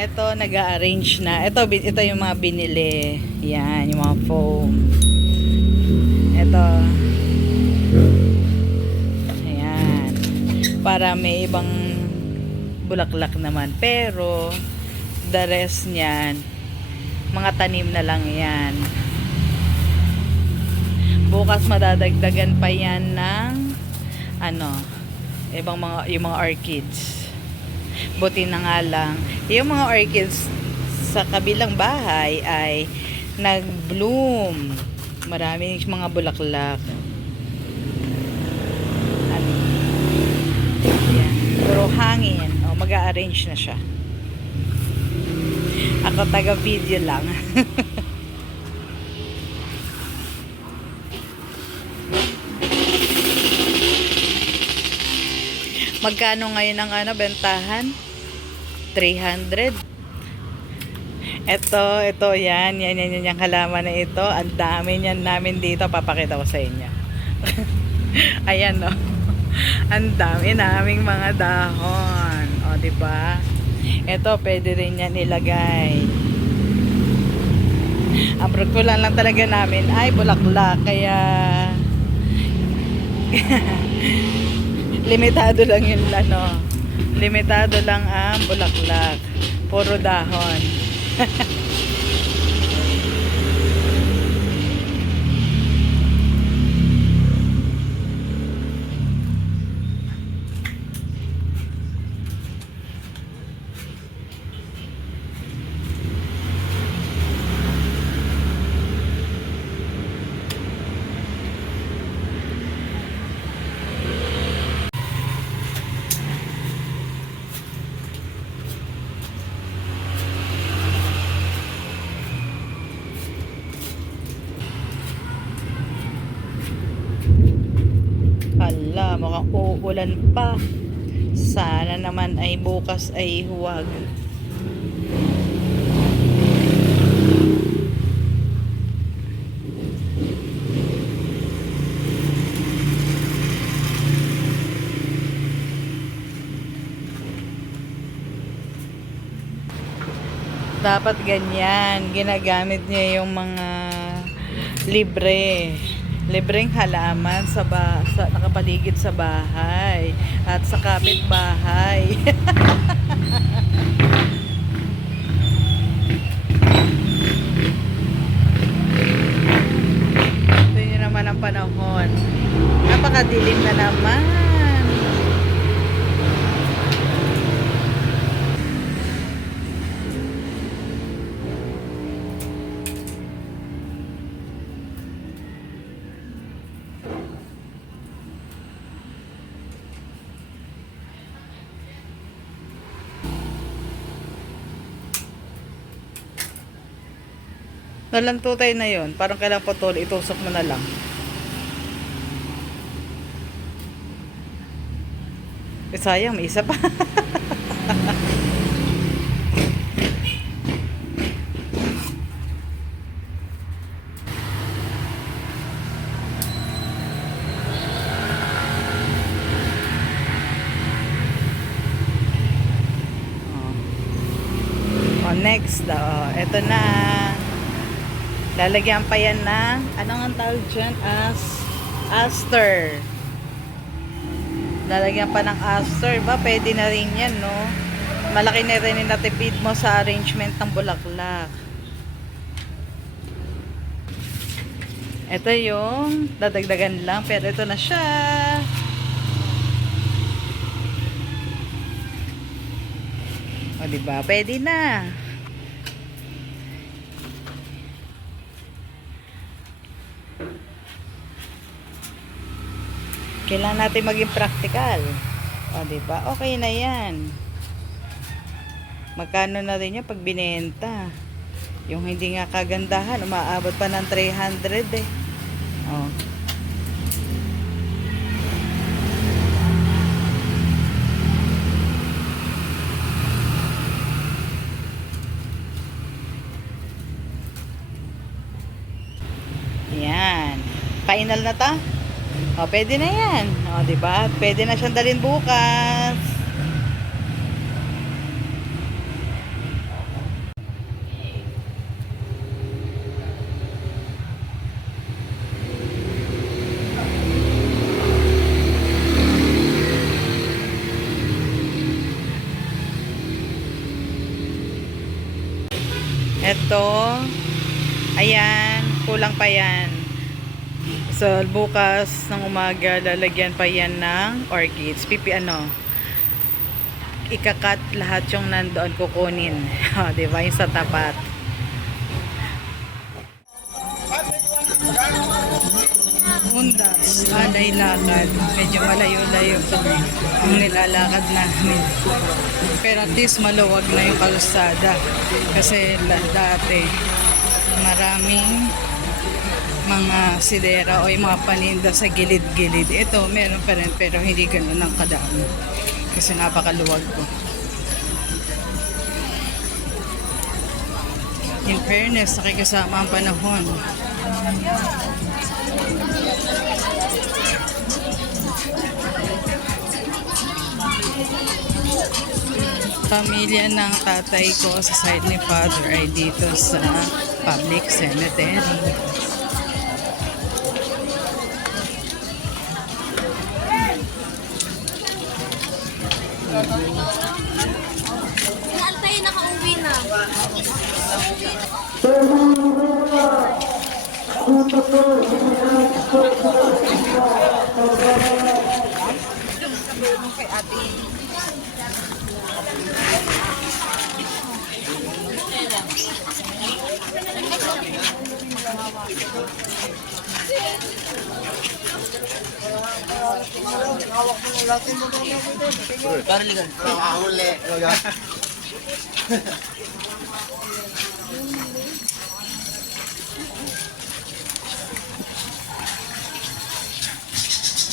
Ito, nag-arrange na. Ito, ito yung mga binili. Yan, yung mga foam. Ito. Ayan. Para may ibang bulaklak naman. Pero, the rest niyan, mga tanim na lang yan. Bukas madadagdagan pa yan ng ano, ibang mga, yung mga orchids. Buti na nga lang, yung mga orchids sa kabilang bahay ay nag-bloom. Maraming mga bulaklak. At, yan. Puro hangin. O, mag-arrange na siya. Ako taga-video lang. Magkano ngayon ang ano, bentahan? 300. Ito, ito, yan. Yan, yan, yan, yung halaman na ito. Ang dami niyan namin dito. Papakita ko sa inyo. Ayan, no. Ang dami naming mga dahon. O, di ba? Ito, pwede rin yan ilagay. Ang lang lang talaga namin ay bulaklak. Kaya, limitado lang yung ano. Limitado lang ang bulaklak. Puro dahon. Hala, mukhang uulan pa. Sana naman ay bukas ay huwag. Dapat ganyan. Ginagamit niya yung mga libre. Libreng halaman sa, ba sa nakapaligid sa bahay at sa kapitbahay. Ito naman ang panahon. Napakadilim na naman. Nalantutay na yon Parang kailang putol, itusok mo na lang. Eh, sayang, may isa pa. oh. Oh, next, oh, eto na. Lalagyan pa yan ng, anong ang tawag dyan? As, aster. Lalagyan pa ng aster. Ba, pwede na rin yan, no? Malaki na rin yung natipid mo sa arrangement ng bulaklak. Ito yung dadagdagan lang, pero ito na siya. O, diba? Pwede na. Kailangan natin maging practical. O, di ba? Okay na yan. Magkano na rin yan pag binenta? Yung hindi nga kagandahan, umaabot pa ng 300 eh. O. Yan. Final na ta? O, pwede na yan. O, di ba? Pwede na siyang dalhin bukas. Ito, ayan, kulang pa yan. So, bukas ng umaga, lalagyan pa yan ng orchids. Pipi, ano, ikakat lahat yung nandoon kukunin. O, di ba? Yung sa tapat. Mundas, alay lakad. Medyo malayo-layo ang nilalakad namin. Pero at least maluwag na yung kalsada. Kasi dati, maraming mga sidera o yung mga paninda sa gilid-gilid. Ito, meron pa rin pero hindi ganun ang kadami. Kasi napakaluwag ko. In fairness, nakikisama ang panahon. Pamilya ng tatay ko sa side ni father ay dito sa public cemetery. Naantay, nakauwi na.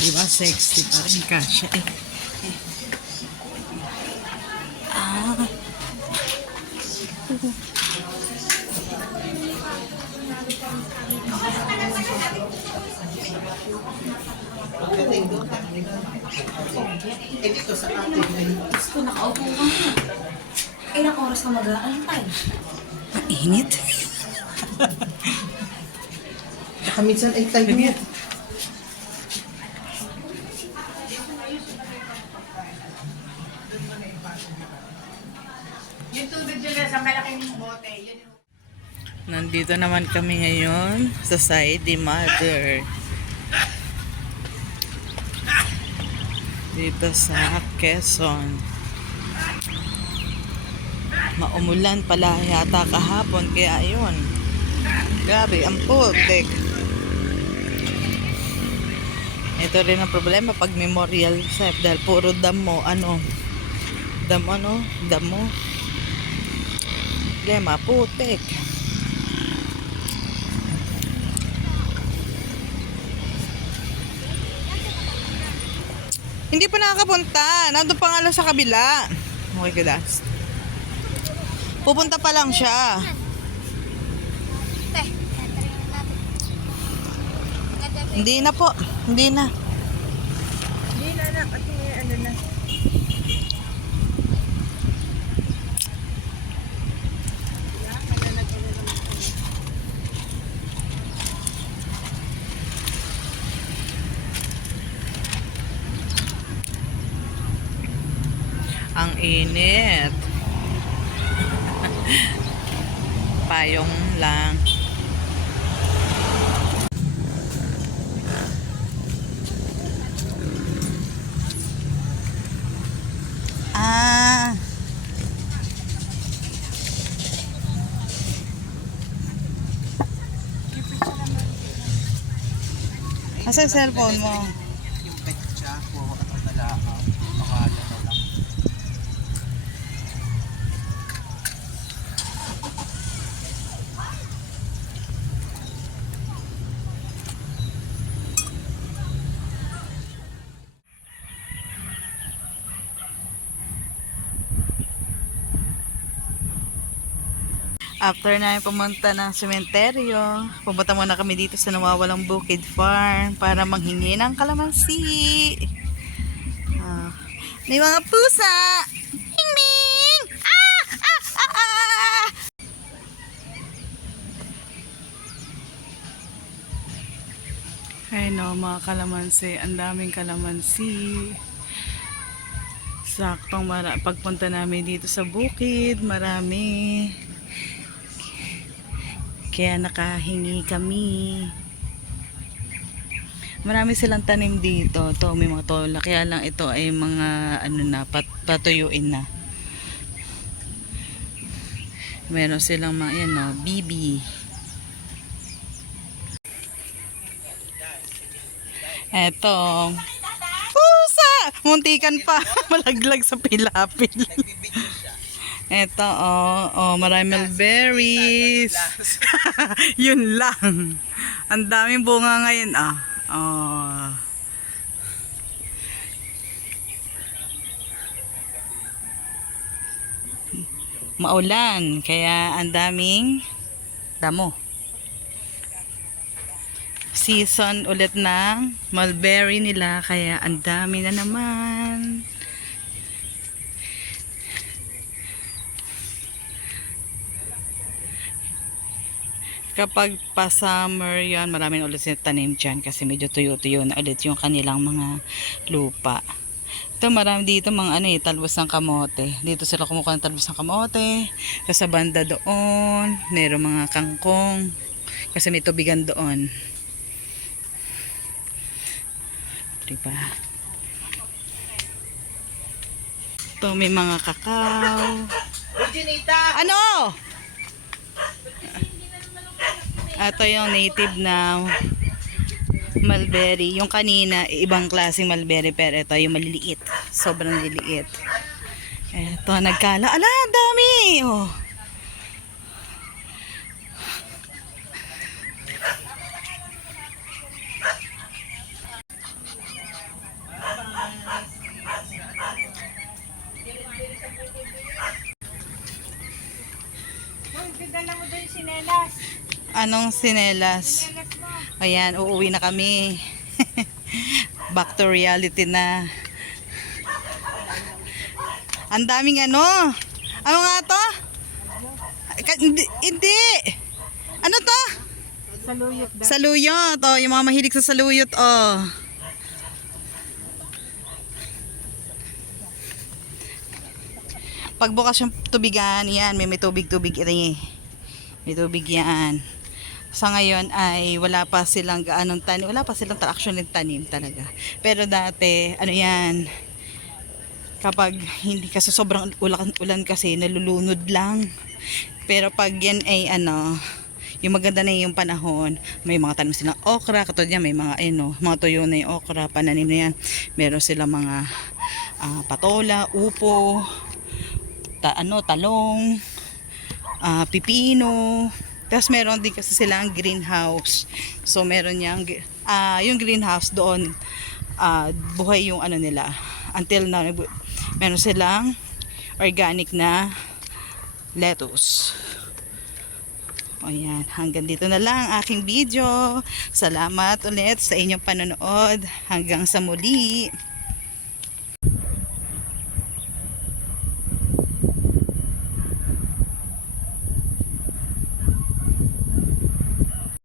Diba? Sexy pa rin kasha eh. Gusto, nakaupo ka na. Ilang oras ka mag-aantay? Ang init. Saka minsan ay tayo Sige. Nandito naman kami ngayon sa ni Mother. Dito sa Quezon. Maumulan pala yata kahapon kaya ayun. Grabe, ang putik. Ito rin ang problema pag memorial site dahil puro damo, ano, damo, ano, damo. Problema, putik. Hindi pa nakakapunta. Nandun pa nga lang sa kabila. Okay ka, Das. Pupunta pa lang siya. Hindi na po. Hindi na. es el bono. After namin pumunta ng sementeryo, pumunta muna kami dito sa nawawalang Bukid Farm para manghingi ng kalamansi. Ah, may mga pusa! Ming! Ah! Ah! Ah! Ah! Ay no, mga kalamansi. Ang daming kalamansi. Saktong mara pagpunta namin dito sa bukid, marami. Kaya nakahingi kami. Marami silang tanim dito. To, may mga tola. Kaya lang ito ay mga ano na, pat, patuyuin na. Meron silang mga, yan o, bibi. Eto. Pusa! Muntikan pa. Malaglag sa pilapil. Eto, oh, oh, marami berries. Yun lang. Ang daming bunga ngayon, ah. Oh. Maulan, kaya ang daming damo. Season ulit ng mulberry nila, kaya ang dami na naman. Kapag pa summer yan, marami na ulit tanim dyan kasi medyo tuyo-tuyo na ulit yung kanilang mga lupa. Ito marami dito mga ano eh, talbos ng kamote. Dito sila kumukuha ng talbos ng kamote. Tapos sa banda doon, meron mga kangkong. Kasi may tubigan doon. Diba? Ito may mga kakao. Ano? Ito yung native na mulberry. Yung kanina, ibang klaseng mulberry pero ito yung maliliit. Sobrang liliit. Ito, nagkala. Ala, dami! Oh. Anong sinelas? Ayan, uuwi na kami. Back to reality na. Ang daming ano? Ano nga to? Hindi. hindi. Ano to? Saluyot Saluyot. Oh, yung mga mahilig sa saluyot. Oh. Pagbukas yung tubigan, yan, may, may tubig-tubig rin. May tubig yan. Sa ngayon ay wala pa silang gaanong tanim. Wala pa silang actually tanim talaga. Pero dati, ano yan, kapag hindi kasi sobrang ulan, ulan kasi nalulunod lang. Pero pag yan ay ano, yung maganda na yung panahon, may mga tanim silang okra, katulad yan, may mga ano, mga tuyo na yung okra, pananim na yan. Meron silang mga ah, patola, upo, ta, ano, talong, ah, pipino. Tapos meron din kasi silang greenhouse. So meron niyang gi- ah yung greenhouse doon ah, buhay yung ano nila. Until now meron silang organic na lettuce. O yan, hanggang dito na lang ang aking video. Salamat ulit sa inyong panonood. Hanggang sa muli.